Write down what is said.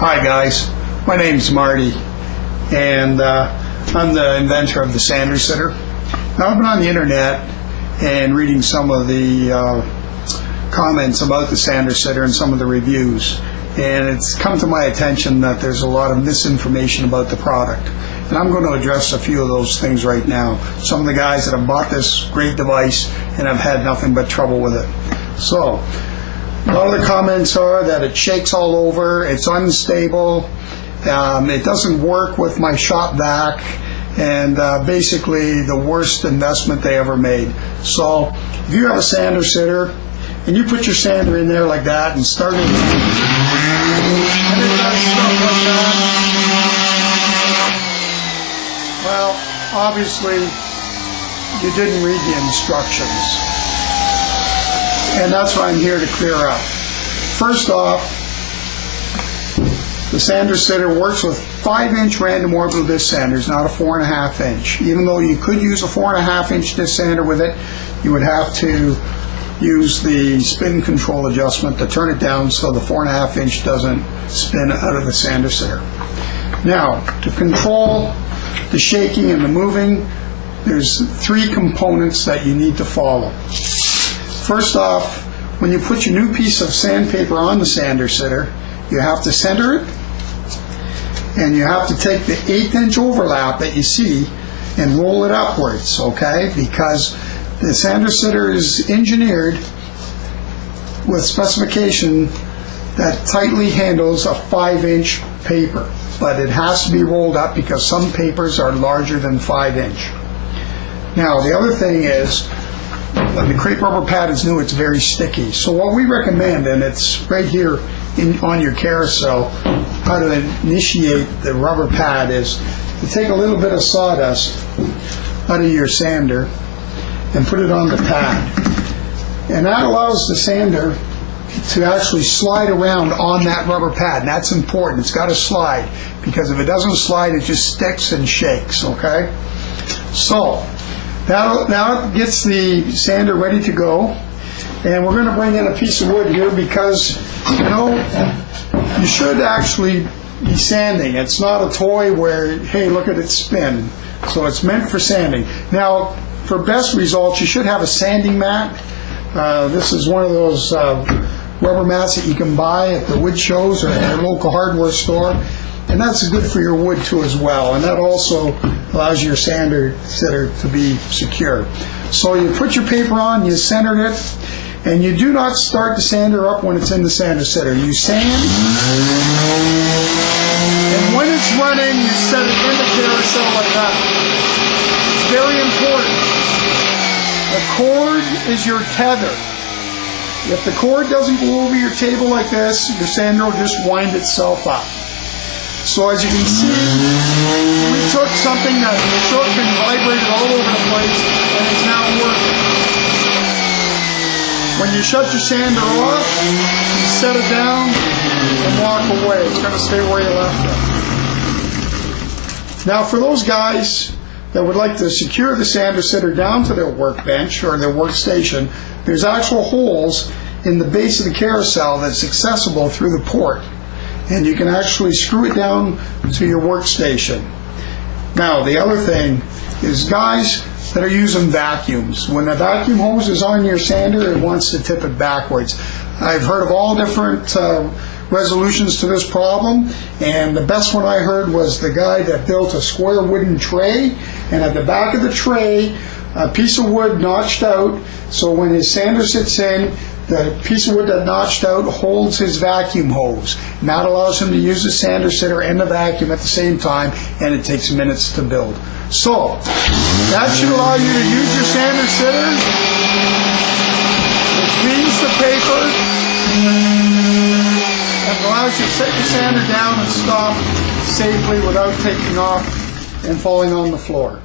Hi guys, my name's Marty, and I'm the inventor of the sander sitter. Now, I've been on the internet and reading some of the comments about the sander sitter and some of the reviews, and it's come to my attention that there's a lot of misinformation about the product, and I'm going to address a few of those things right now. Some of the guys that have bought this great device and have had nothing but trouble with it. So a lot of the comments are that it shakes all over, it's unstable, it doesn't work with my shop vac, and basically the worst investment they ever made. So if you have a sander sitter and you put your sander in there like that and start it, and it does stuff like that, well, obviously you didn't read the instructions. And that's what I'm here to clear up. First off, the sander sitter works with 5-inch random orbital disc sanders, not a 4.5-inch. Even though you could use a 4.5-inch disc sander with it, you would have to use the spin control adjustment to turn it down so the 4.5-inch doesn't spin out of the sander sitter. Now, to control the shaking and the moving, there's 3 components that you need to follow. First off, when you put your new piece of sandpaper on the sander sitter, you have to center it, and you have to take the 1/8-inch overlap that you see and roll it upwards, okay? Because the sander sitter is engineered with specification that tightly handles a 5-inch paper, but it has to be rolled up because some papers are larger than 5-inch. Now, the other thing is, when the crepe rubber pad is new, it's very sticky. So what we recommend, and it's right here on your carousel, how to initiate the rubber pad, is to take a little bit of sawdust out of your sander and put it on the pad. And that allows the sander to actually slide around on that rubber pad. And that's important. It's got to slide, because if it doesn't slide, it just sticks and shakes, okay? So now it gets the sander ready to go, and we're going to bring in a piece of wood here because, you know, you should actually be sanding. It's not a toy where, hey, look at it spin. So it's meant for sanding. Now, for best results, you should have a sanding mat. This is one of those rubber mats that you can buy at the wood shows or at your local hardware store. And that's good for your wood too as well, and that also allows your sander sitter to be secure. So you put your paper on, you center it, and you do not start the sander up when it's in the sander sitter. You sand, and when it's running, you set it in the carousel like that. It's very important. The cord is your tether. If the cord doesn't go over your table like this, your sander will just wind itself up. So as you can see, we took something that shook and vibrated all over the place, and it's now working. When you shut your sander off, you set it down and walk away. It's going to stay where you left it. Now, for those guys that would like to secure the sander sitter down to their workbench or their workstation, there's actual holes in the base of the carousel that's accessible through the port. And you can actually screw it down to your workstation. Now, the other thing is, guys that are using vacuums, when the vacuum hose is on your sander, it wants to tip it backwards. I've heard of all different resolutions to this problem, and the best one I heard was the guy that built a square wooden tray, and at the back of the tray, a piece of wood notched out, so when his sander sits in, the piece of wood that notched out holds his vacuum hose. And that allows him to use the sander sitter and the vacuum at the same time, and it takes minutes to build. So, that should allow you to use your sander sitter. It cleans the paper and allows you to set your sander down and stop safely without taking off and falling on the floor.